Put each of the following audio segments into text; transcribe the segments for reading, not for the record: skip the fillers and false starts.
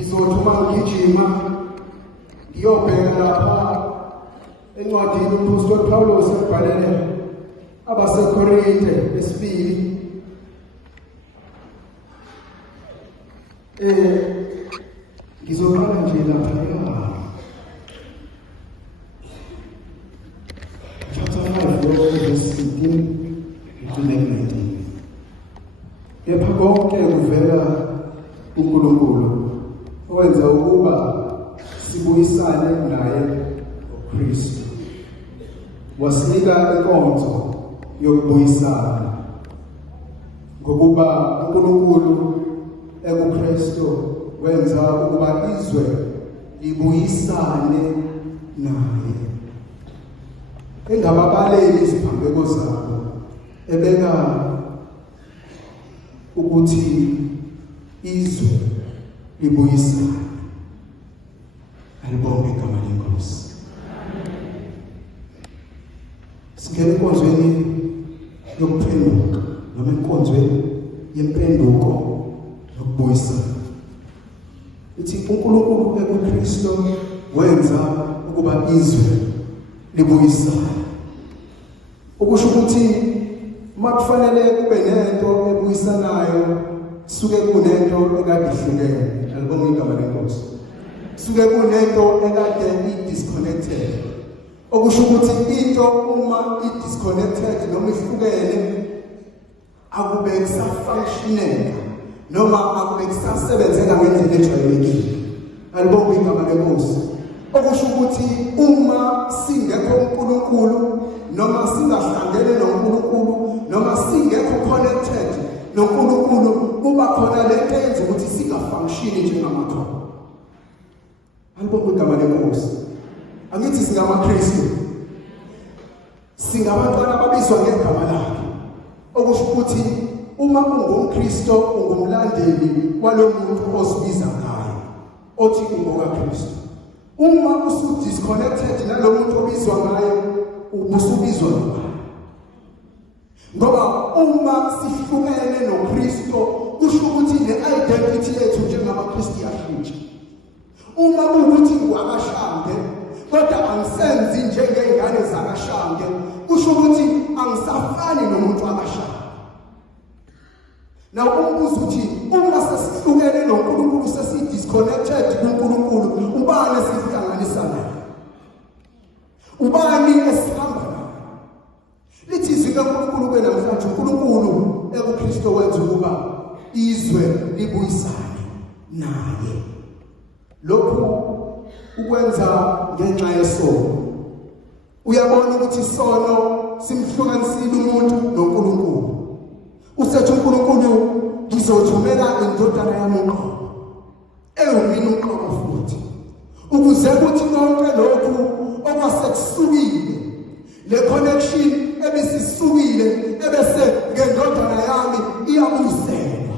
ngizothuma ngigijima ngiyobheka lapha encwadini uPostoli Pawulos ebhalele abaseKorinte lesibili ngizoqala nje lapha chapter 5 verse 15 to 19. Kepha konke kuvela kuNkulunkulu owenza ukuba sibuyisane naye uKristu. Wasinika inkonzo yokubuyisana ngokuba uNkulunkulu ekuKristu wenza ukuba izwe libuyisane naye. Engababaleli iziphambeko zabo ebeka ukuthi izwe libuyisane. Alibonge igama leNkosi. Singena enkonzweni yokuphenduka noma enkonzweni yempenduko yokubuyisana. Ithi uNkulunkulu ekuKristu wenza ukuba izwe libuyisane. Okusho ukuthi makufanele kube nento ebuyisanayo suke kunento ekade ihlukene. Alibonge igama leNkosi. Suke kunento ekade i-disconnected. Okusho ukuthi into uma i-disconnected noma ihlukene akube kusafunctioneka noma akube kusasebenzeka ngendlela ejwayelekile. Alibonge igama leNkosi. Okusho ukuthi uma singekho uNkulunkulu noma singahlangene noNkulunkulu noma singekho connected noNkulunkulu kuba khona lento eyenza ukuthi singafunctioni njengamakhono. Alibonge igama leNkosi. Angithi singamaKristu singabantwana babizwa ngegama lakhe. Okusho ukuthi uma ungumKristu ungumlandeli walomuntu osibiza ngaye othi ungokaKristu. Uma usu-disconnected nalomuntu obizwa ngaye ubusubizwa ngaye. Ngoba uma sihlukene noKristu kusho ukuthi le-identity yethu njengamaKristu yashintsha. Uma kuwukuthi ngwakashange kodwa angisenzi njengey'ngane zakashange kusho ukuthi angisafani nomuntu wakashange. Naw umbuzo uthi uma sesihlukene noNkulunkulu sesi-disconnected kuNkulunkulu ubani esihlanganisa naye? Ubani esihamba naye? Lithi izwi kaNkulunkulu namhlanje uNkulunkulu ekuKristu wenza ukuba izwe libuyisane naye. Lokhu ukwenza ngenxa yesono. Uyabona ukuthi isono simhlukanisile umuntu noNkulunkulu. Usethi uNkulunkulu ngizothumela indodana yami uqobo. Mina uqobo futhi. Ukuze kuthi konke lokhu okwasekusukile le connection ebisisukile ebese ngendodana yami iyabuyiselwa.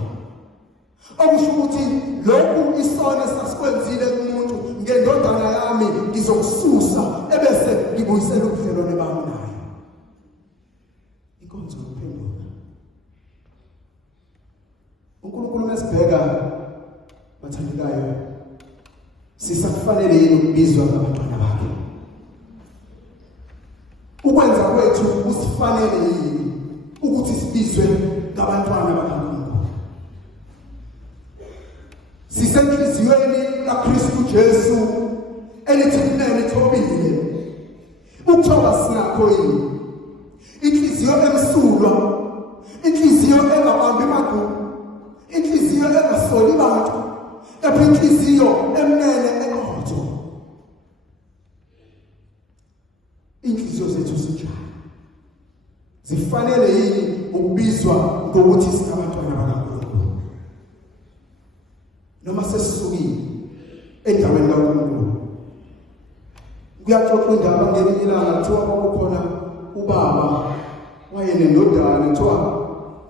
Okusho ukuthi lokhu isono sasikwenzile kumuntu ngendodana yami ngizokususa ebese ngibuyisela ubudlelwane bami naye. Inkonzo yokuphenduka. uNkulunkulu mesibheka bathandekayo sisakufanele yini ukubizwa ngabantwana bakhe? Ukwenza kwethu kusifanele yini ukuthi sibizwe ngabantwana bakaNkulunkulu? Sisenhliziyweni kaKristu Jesu elithi kunene thobile. Ukuthoba sinakho yini? Inhliziyo emsulwa, inhliziyo engabambi magugu, inhliziyo engasoli bantu, kepha inhliziyo emnene eqotho. Inhliziyo zethu zinjani? Zifanele yini ukubizwa ngokuthi singabantwana bakaNkulunkulu? Noma sesisukile endaweni kaNkulunkulu. Kuyaxoxwa indaba ngelinye ilanga kuthiwa kwakukhona ubaba wayenendodana kuthiwa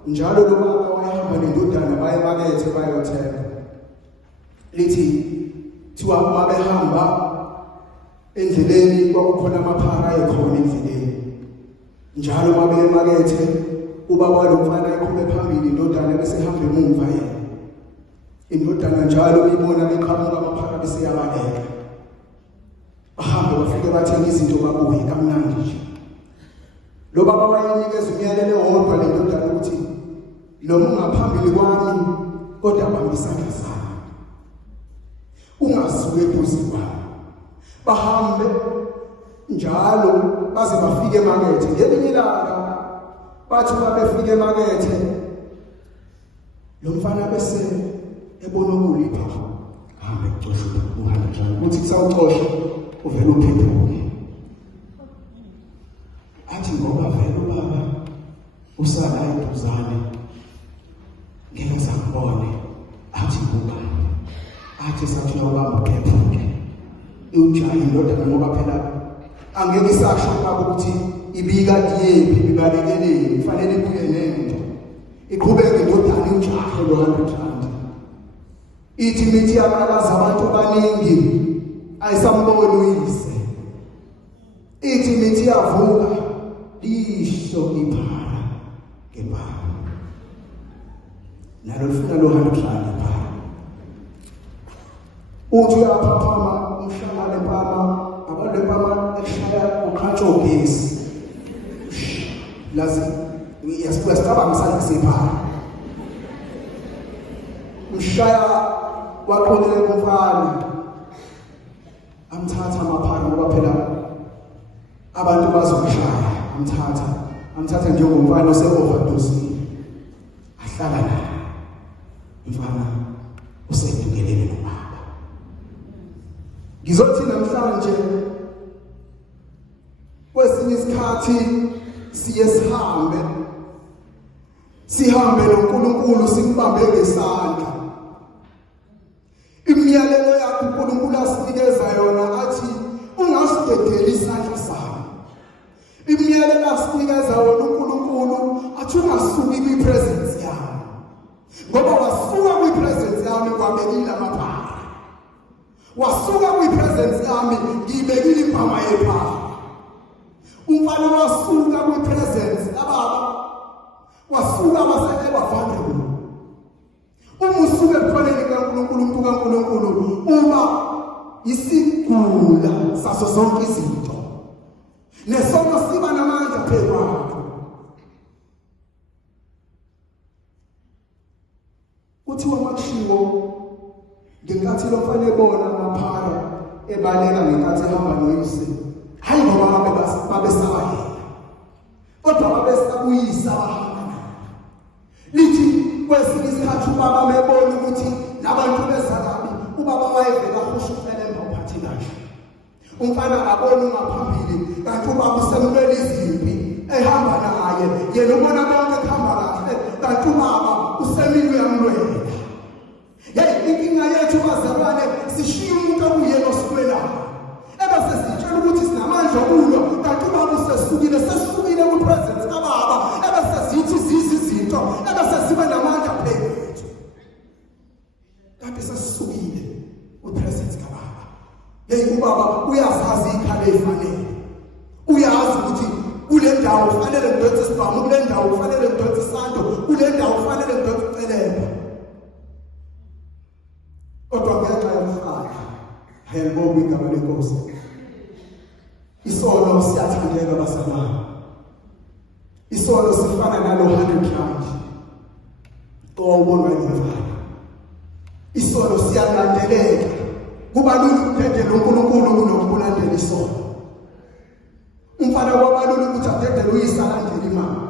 njalo lo baba wayehamba nendodana bayemakethe bayothenga. Lithi thiwa uma behamba endleleni kwakukhona amaphara ayekhona endleleni. Njalo uma beyemakethe ubaba lo mfana ekhome phambili indodana bese ehamba emuva yena. indodana njalo ibona beqhamuka amaphara bese yabaleka bahambe bafike bathenga izinto babuye kamnandi nje lo baba wayenikeza umyalelo owodwa le ndodana ukuthi lo ungaphambili kwami kodwa bambisana sana ungasuke eduze kwami bahambe njalo baze bafike emakethe ngelinye ilanga bathi babefike emakethe lo mfana bese ebona ukulipha hambe kucosha uhamba njalo uthi kusawucosha uvela uphenduke athi ngoba vele ubaba usala eduzane ngeke sambone athi buka athi sathi ubaba uphephuke ujani indodana ngoba phela angeke isasho baba ukuthi ibika yephi ibalekeleni kufanele ibuye nento iqhubeke indodana ujahe lo 100 ithi mithi yamalaza abantu abaningi ayisamboni uyise ithi mithi yavuka lisho iphara ngebaba nalo lifuna lo 100 phara uthi uyaphaphama umhlangane pama abantu lepama eshaya ukhantsho ugesi lazi yasicabanga sangisephara ushaya waqonele kumfana amthatha amaphara ngoba phela abantu bazokushaya amthatha njengomfana ose-overdose ahlala naye mfana usedukelele nobaba ngizothi namhlanje kwesinye isikhathi sihambe noNkulunkulu simbambe ngesandla imiyalelo yakhe uNkulunkulu asinikeza yona athi ungasidedeli isandla sami imiyalelo asinikeza yona uNkulunkulu athi ungasuki kwi-presence yami ngoba wasuka kwi-presence yami kwabekile amaphara wasuka kwi-presence yami ngibekile impama yephara umfana wasuka kwi-presence kababa wasuka waseke wavandle umusuke kufanele kaNkulunkulu umuntu kaNkulunkulu uma isigula saso zonke izinto nesono siba namandla phekwakho uthiwa makushiwo ngenkathi lo mfana ebona amaphara ebaleka ngenkathi ehamba noyise hayi ngoba babesaba yena kodwa babesabuyisa lithi kwesinye isikhathi ubaba mebona ukuthi nabantu bezakabi ubaba wayevela ushufele emva uphathi kahle umfana abona ungaphambili kanti ubaba usemlwela izimpi ehamba naye yena ubona bonke ehamba kahle kanti ubaba usemilwe yamlwela inkinga yethu bazalwane sishiya umuntu okuyena osikwelayo ebese sitshela ukuthi sinamandla okulo kanti ubaba usesukile sesifukile ku-presence kababa ebese zithi izinto ebese sibe namandla phezulu kanti sesisukile ku-presence kababa ubaba uyazazi ikhale efanele uyazi ukuthi kule ndawo kufanele ngidonse isibhamu kule ndawo kufanele ngidonse isando kule ndawo kufanele ngidonse ucelemba kodwa ngenxa yomfana ayalibonga igama lenkosi isono siyathandeka basamana isono sifana nalo 100 owubonwa yimfana isono siyalandeleka kuba lula ukuphendela uNkulunkulu kunokulandela isono umfana wabalula ukuthi adedele uyisa landela imali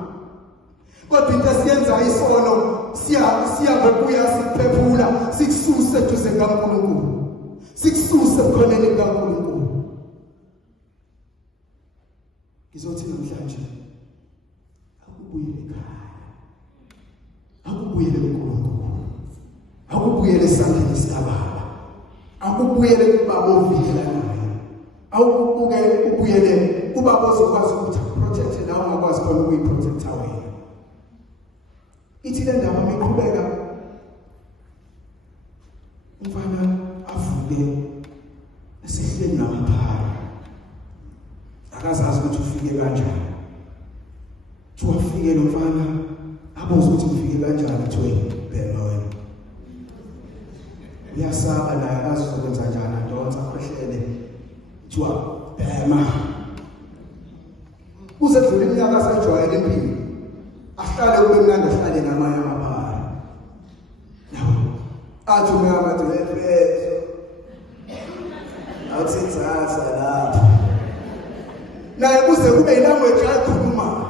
kodwa into esiyenza isono siya ngokuya siphephula sikususe eduze kaNkulunkulu sikususe ekhoneni kaNkulunkulu ngizothi namhlanje akubuyele ekhaya akubuyele kuNkulunkulu akubuyele esandleni sikababa akubuyele kubaba ovikela naye ubuyele kubaba ozokwazi ukuthi protect nawe ungakwazi khona ukuyiprotecta wena ithi le ndaba meqhubeka umfana avuke esihleni namaphara akazazi ukuthi ufike kanjani ufike lo mfana abuze ukuthi ufike kanjani kuthiwe bhema wena uyasaba naye akazi ukwenza njani adonsa akhohlele kuthiwa bhema usedlula iminyaka asejwayele impilo ahlale kube mnandi ahlale namanye amaphara nawo athi umyamathi wefezo awuthi nzatha lapha naye kuze kube ilanguage ayikhulumayo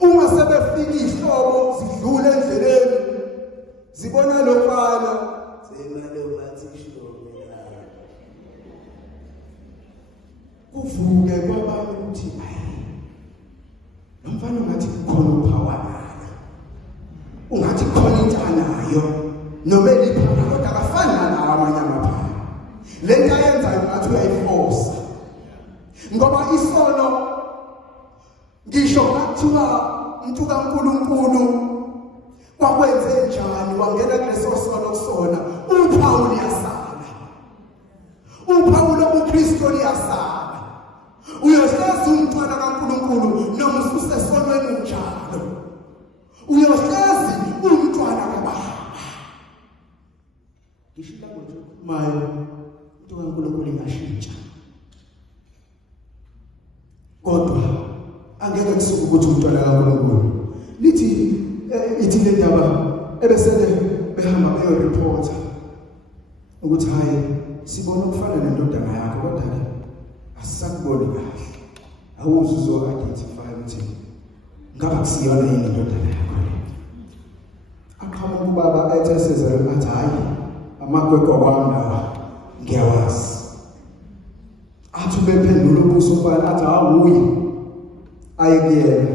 uma sebefika ihlobo zidlule endleleni zibona lo mfana semale ubathisho kuvuke kwabanye ukuthi hayi lo mfana ungathi khona uphawana ungathi khona intanayo noma eliphana kodwa akafani nalawa amanye amaphana lento ayenzayo ngathi uyayiforce ngoba isono ngisho ngathiwa umuntu kaNkulunkulu kwakwenze njani wangena kuleso sono kusona uPaul yasala uPaul uKristu liyasala uyohlezi umntwana kaNkulunkulu noma usesonweni njalo uyohlezi umntwana kaBaba ngishila ukuthi mayo umuntu kaNkulunkulu ingashintsha kodwa angeke kusuke ukuthi umntwana kaNkulunkulu ithi le ndaba ebesele behamba beyo report ukuthi hayi sibona ukufana nendodana yakho kodwa ke asisakuboni kahle awuzuzo identify ukuthi ngaba kusiyona yini indodana yakho aqhamuka ubaba ethi esezele athi hayi amakwekwe kwami lawa ngiyawazi athi bephendula ubuso ubani athi awuyi ayekuyena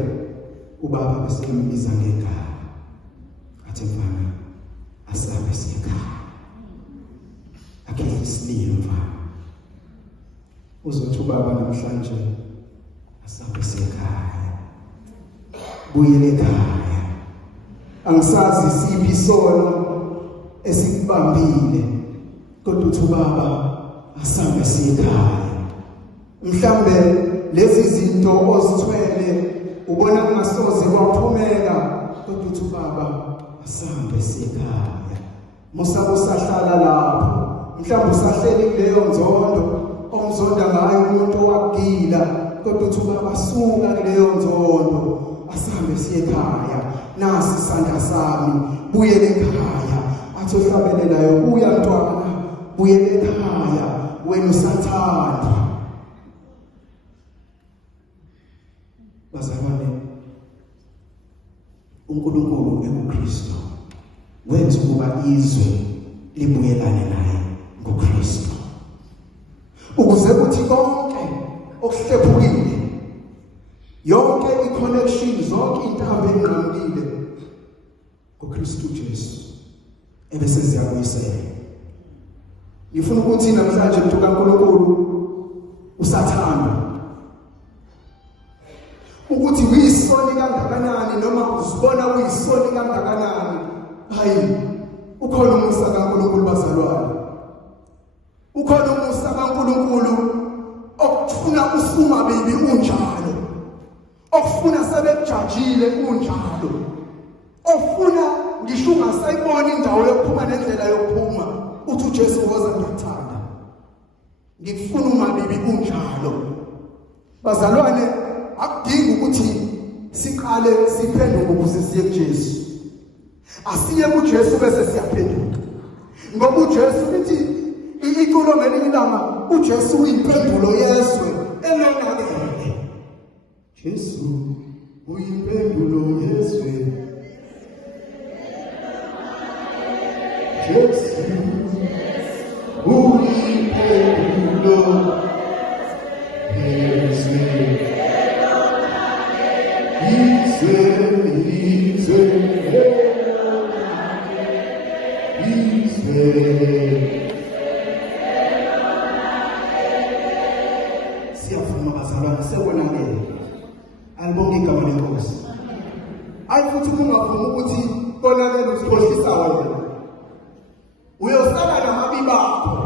ubaba besembiza ngegama athi mfana asabe siyekhaya akhe sibili mfana uzothi ubaba namhlanje asabe siyekhaya buyele ekhaya angisazi siphi isono esikubambile kodwa uthi ubaba asabe siyekhaya mhlambe lezi zinto ozithwele ubona kungasoze kwaphumeka kodwa uthi ubaba asambe siyekhaya musabo sahlala lapho mhlawumbe usahleli kuleyo nzondo omzonda ngayo umuntu owagila kodwa uthi ubaba suka kuleyo nzondo asambe siyekhaya nasi isandla sami buyele ekhaya athi uhlabelelayo buya mntwana buyele ekhaya wena usathanda bazalwane uNkulunkulu ekuKristu wenza ukuba izwe libuyelane naye ngoKristu ukuze kuthi konke okuhlephukile yonke iconnection zonke intambo enqamukile ngoKristu Jesu ebese ziyabuyisela ngifuna ukuthi namhlanje umuntu kaNkulunkulu usathanda ukuthi uyisoni kangakanani noma uzibona uyisoni kangakanani hayi ukhona umusa kaNkulunkulu bazalwane ukhona umusa kaNkulunkulu okufuna usuma bibi unjalo okufuna sebejajile unjalo ofuna ngisho ungasayibona indawo yokuphuma nendlela yokuphuma uthi uJesu woza ngiyathanda ngifuna umabibi unjalo bazalwane akudingi ukuthi siqale siphenduke ukuze siye kuJesu asiye kuJesu bese siyaphenduka ngoba uJesu lithi iculo ngelinye ilanga uJesu uyimpendulo yezwe elonakele Jesu uyimpendulo yezwe Jesu uyimpendulo yezwe siyafuna bazalwane sekonakele alibonge igama lenkosi ayifuthi kungavuma ukuthi konakele usikhohlisa wena uyosala namabiba akho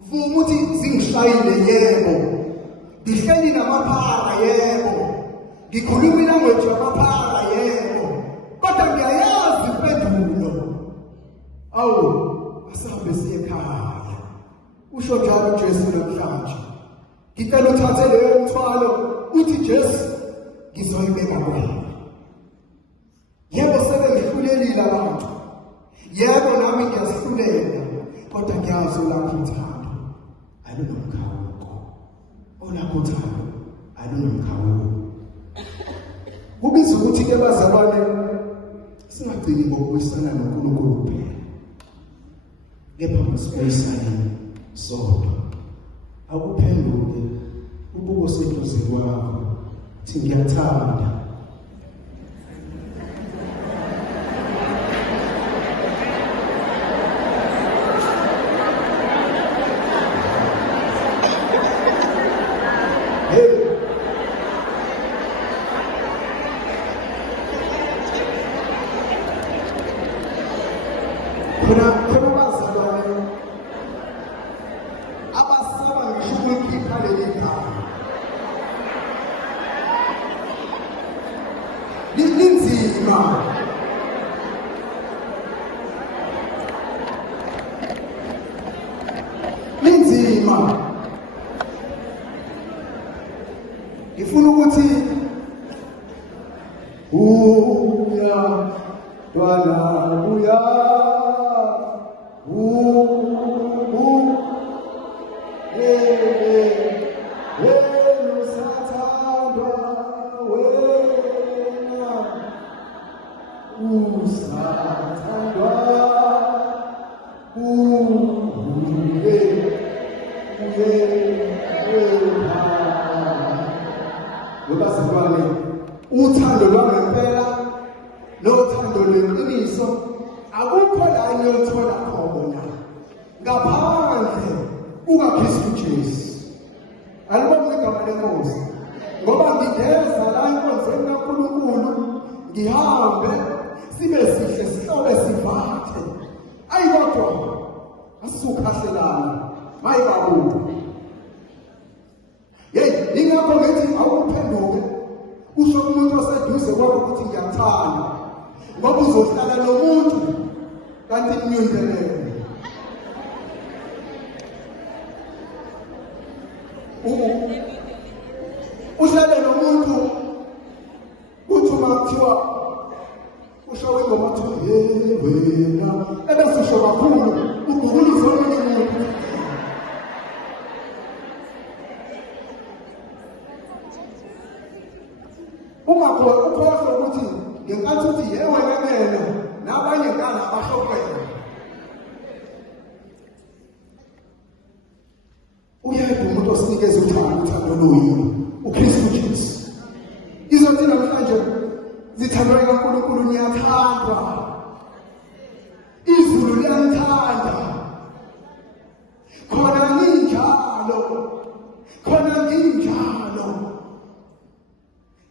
vuma ukuthi zingishayile yebo ngihleli namaphara yebo ngikhuluma ilanguage yamaphara yebo kodwa ngiyayazi impendulo awu asahambe siye ekhaya. Usho njalo uJesu namhlanje. Ngicela uthathe leyo mthwalo uthi Jesu ngizoyibeka kuwena. Yebo sebengihlulelile abantu. Yebo nami ngiyasihlulela kodwa ngiyazi ulapho uthando alunomkhawulo. Olapho uthando alunomkhawulo. Kubiza ukuthi ke bazalwane singagcini ngokubuyisana noNkulunkulu kuphela. Kepha masibuyisane sodwa. Akuphenduke ubuko seduze kwakho. Thi ngiyathanda. Linzima. Ngifuna ukuthi uya Bwana uya uthando lwangempela nothando lweqiniso akukho la eniyothola khona ngaphandle kukaKristu Jesu. Alibonge igama lenkosi. Ngoba ngigeza la enkonzweni kaNkulunkulu ngihambe sibe sihle sihlole sivathe. Ayi kodwa asukhahlelana mayi babuka. Hey, ingakho ngithi awuphenduke usho umuntu oseduze kwakho ukuthi ngiyathanda ngoba uzohlala nomuntu kanti inyundelele. Uhlale nomuntu uthi uma kuthiwa usho ingoma uthi wena ebese usho kakhulu ugugulize omunye umuntu. Ukhohlwe ukuthi ngenkathi uthi yewena nabanye ngana abahlokwena. Uyedwa umuntu osinikeza uthando loyini uKristu Jesu. Izothi namhlanje zithandwe kaNkulunkulu niyathandwa. Izulu liyanthanda. Khona nginjalo.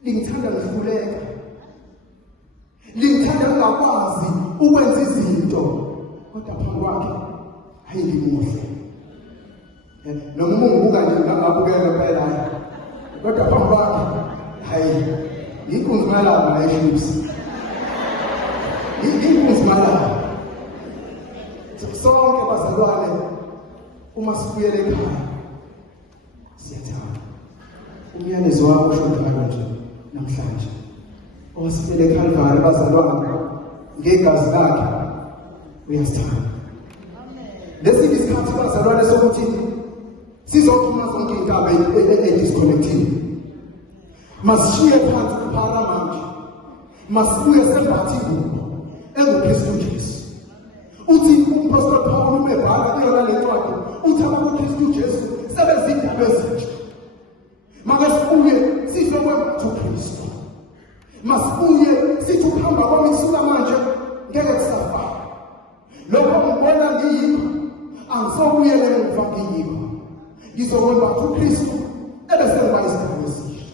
Lingithanda ngihluleka. Lingithanda ngakwazi ukwenza izinto kodwa phambi kwakhe hayi ngimuhle. Noma ungibuka nje ngabukela phela kodwa phambi kwakhe hayi ngikunzimalanga la eShipsi. Ngikunzimalanga. Sonke bazalwane uma sibuyele ekhaya siyathanda. Umyalezo wakho ushodala nje namhlanje. Osifele eKhalvari bazalwane ngegazi lakhe uyasithanda. Lesi isikhathi bazalwane sokuthi sizophuma zonke inkaba edisconnected. Masishiye phansi kuphara manje. Masibuye sembathi kubo enguKristu Jesu. Uthi uMpostoli Paul umebhala kuyona le ncwadi uthi abakuKristu Jesu sebezindaba ezintsha. Makasibuye sihlokwe kuKristu. Masibuye sithi ukuhamba kwami kusuka manje ngeke kusafana. Lokho ngibona ngiyikho angisokuyele emva ngiyikho. Ngizokwenza kuKristu ebese ngiba isigaba esihle.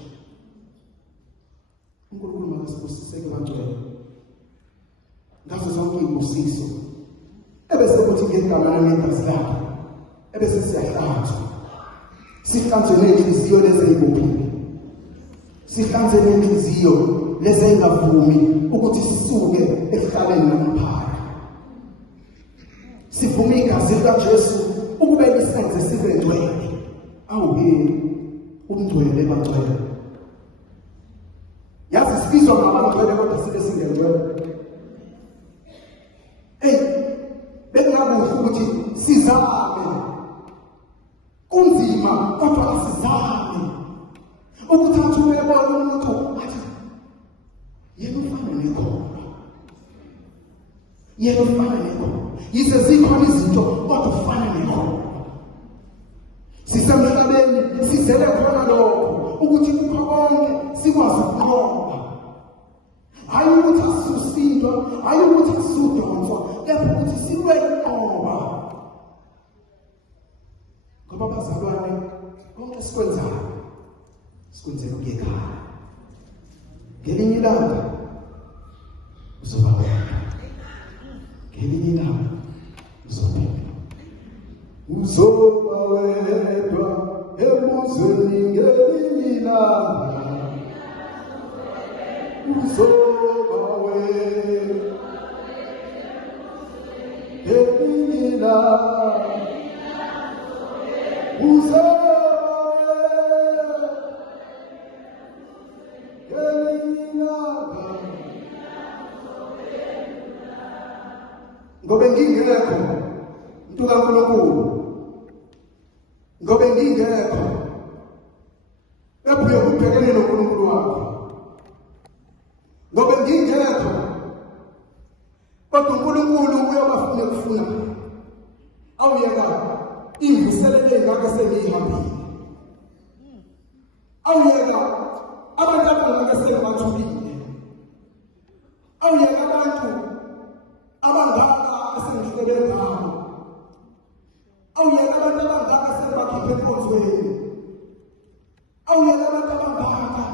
uNkulunkulu makasibusiseke bangcwele. Ngazo zonke izibusiso. Ebese kuthi ngegama legazi lakhe. Ebese siyahlanzwa. Sihlanze nenhliziyo lezeyibopile. Sihlanze nenhliziyo lezengavumi ukuthi sisuke ehlaleni nomphara. sivuma igazi likaJesu ukube lisenze sibe ngcwele. Awuyini umngcwele bangcwele. Yazi sibizwa ngabangcwele kodwa sibe singengcwele. Bengakuhle ukuthi sizame. Kunzima kodwa asizame. Ukuthatha uyebona umuntu athi yebo ufana nekhono. Yebo ufana nekhono. Yize zikhona izinto kodwa ufana nekhono. Sisemhlabeni sizele khona lokho ukuthi kukho konke sikwazi ukunqoba. Hayi ukuthi asusindwa, hayi ukuthi asudonswa, kepha ukuthi sibe inqoba. Ngoba bazalwane konke sikwenzayo sikwenzela ukuya ekhaya. Ngelinye ilanga uzoba wedwa. Ngelinye ilanga uzophila. Uzoba wedwa embuzweni ngelinye ilanga. Uzoba wedwa ngelinye ilanga. Ngobe ngingekho umuntu kaNkulunkulu, ngobe ngingekho ebuye ubhekene noNkulunkulu wakho, ngobe ngingekho kodwa uNkulunkulu uyabafuna ukufuna. Awuyeka ingiselele ingakho selihambile. Awuyeka abantu abangaka sebathulile. Awuyeka abantu abangaka asengihlobe ngabo. Awuyeka abantu abangaka sebakhiphe enkonzweni. Awuyeka abantu abangaka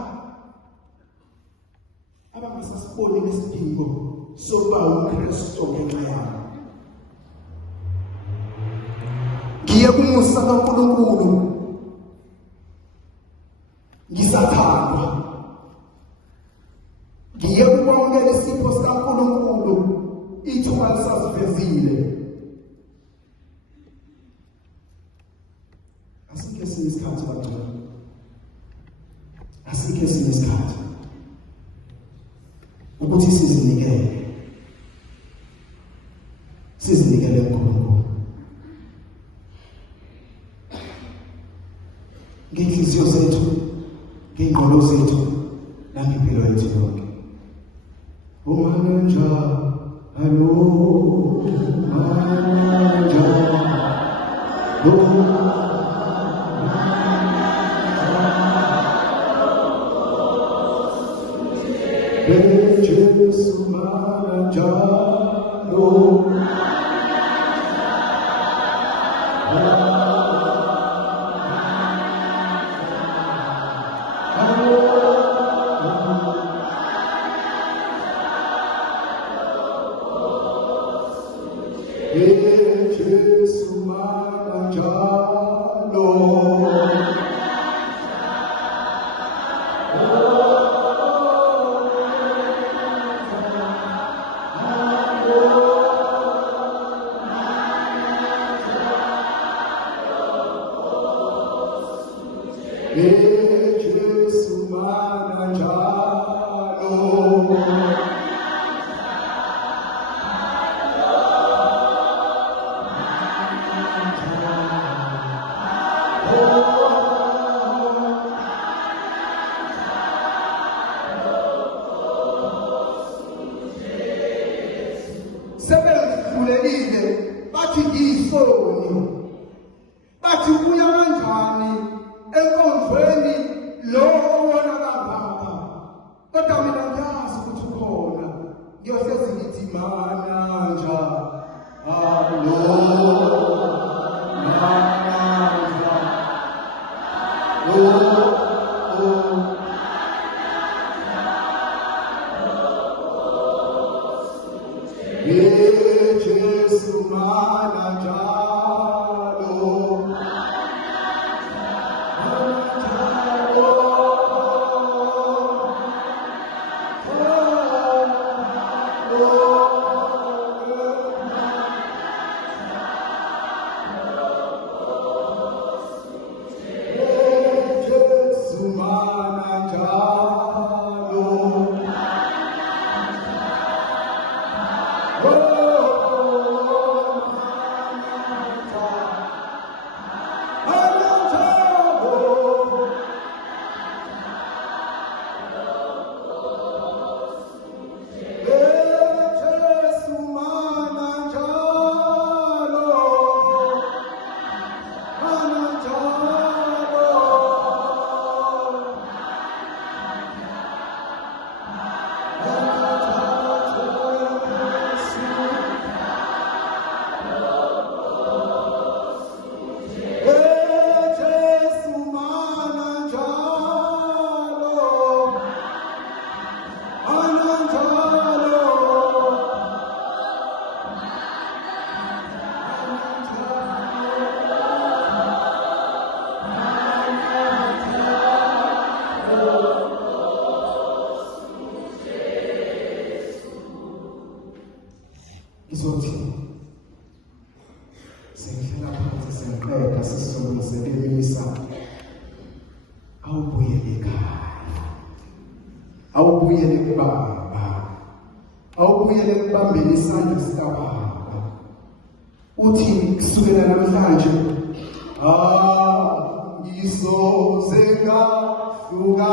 abangasasiboni nesidingo sokuba uKristu ngenxa yabo. Ngiye kumusa kaNkulunkulu ngisathandwa. Ngiye ukwamukela isipho sikaNkulunkulu ithuba lisasivezile. Asikho esinye isikhathi bangcwele. Asikho esinye isikhathi ukuthi sizinikele kuNkulunkulu. Ngenhliziyo zethu, ngengqondo zethu, nangimpilo yethu yonke. Manja, hello, manja, Jesus, manja, ngizothi sengihlela phansi sengiqeda sisizolungiselela imisamo awubuyele ekhaya awubuyele kubaba awubuyele kubambeni isandla sikababa uthi kusukela namhlanje ngizoze ngahluka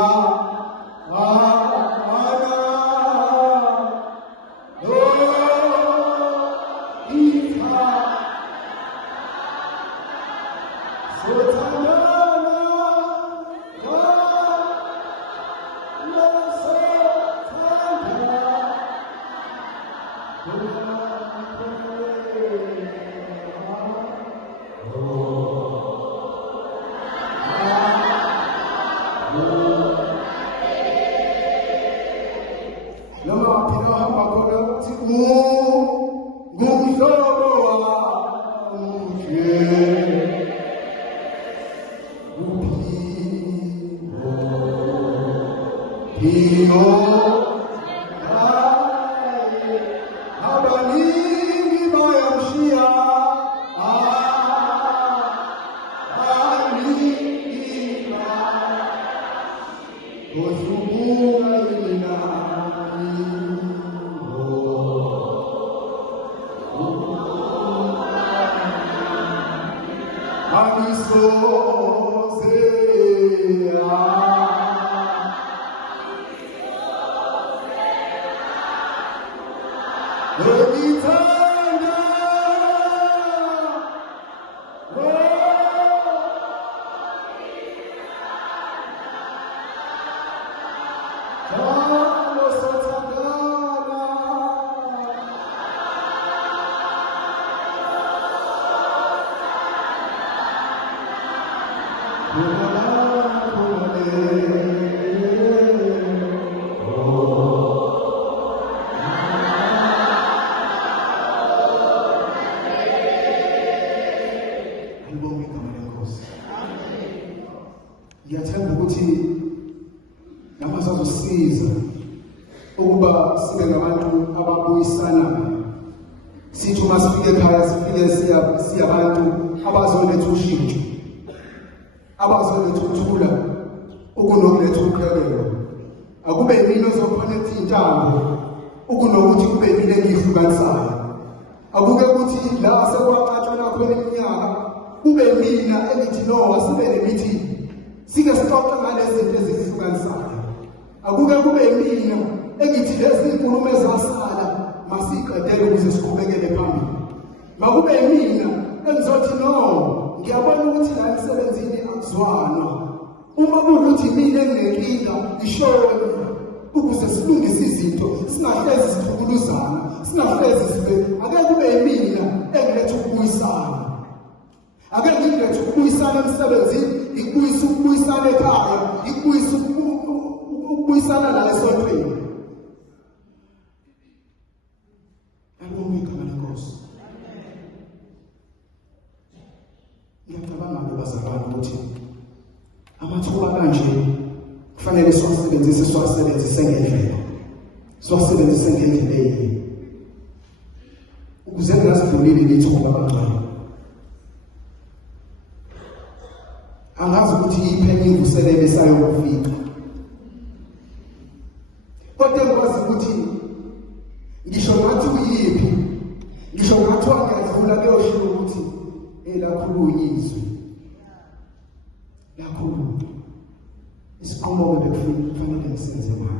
Ngiyathemba ukuthi namazosiza ukuba sibe ngabantu ababuyisana sithi uma sifike ekhaya sifike siyabantu abazoletha ushintsho abazoletha ukuthula ukunokuletha ukuqhubeka akube yimina ozokhonekta intambo ukunokuthi kube yimina engihlukanisayo akuke ukuthi la sekwaqatshana khona iminyaka kube yimina engithi no asibe nemithi sike sixoxe ngalezi zinto ezihlukanisayo akuke kube yimina engithi lezi inkulumo ezasala masiqedele ukuze siqhubekele phambili makube yimina engizothi no ngiyabona ukuthi la emsebenzini akuzwana uma kuwukuthi mina enginenkinga ngishone ukuze silungise izinto singahlezi sithukuluzana singahlezi sibe ake kube yimina engiletha ukubuyisana ake ngiletha ukubuyisana emsebenzini ikubuyisa ukubuyisana ekhaya ikubuyisa ukubuyisana la esontweni ngiyacabanga ngobazalwane ukuthi amathuba kanje kufanele siwasebenzise ngendlela siwasebenzise ngendlela eyi ukuze ngingazidlulile lithuba kancane angazi ukuthi yiphi enye imvuselelo esayokufika kodwa ngikwazi ukuthi ngisho ngathi uyiphi ngisho ngathi ngiyadlula kuyosho ukuthi elakhuluyizwe lakhulu isiqomo bekufanele ngisenze manje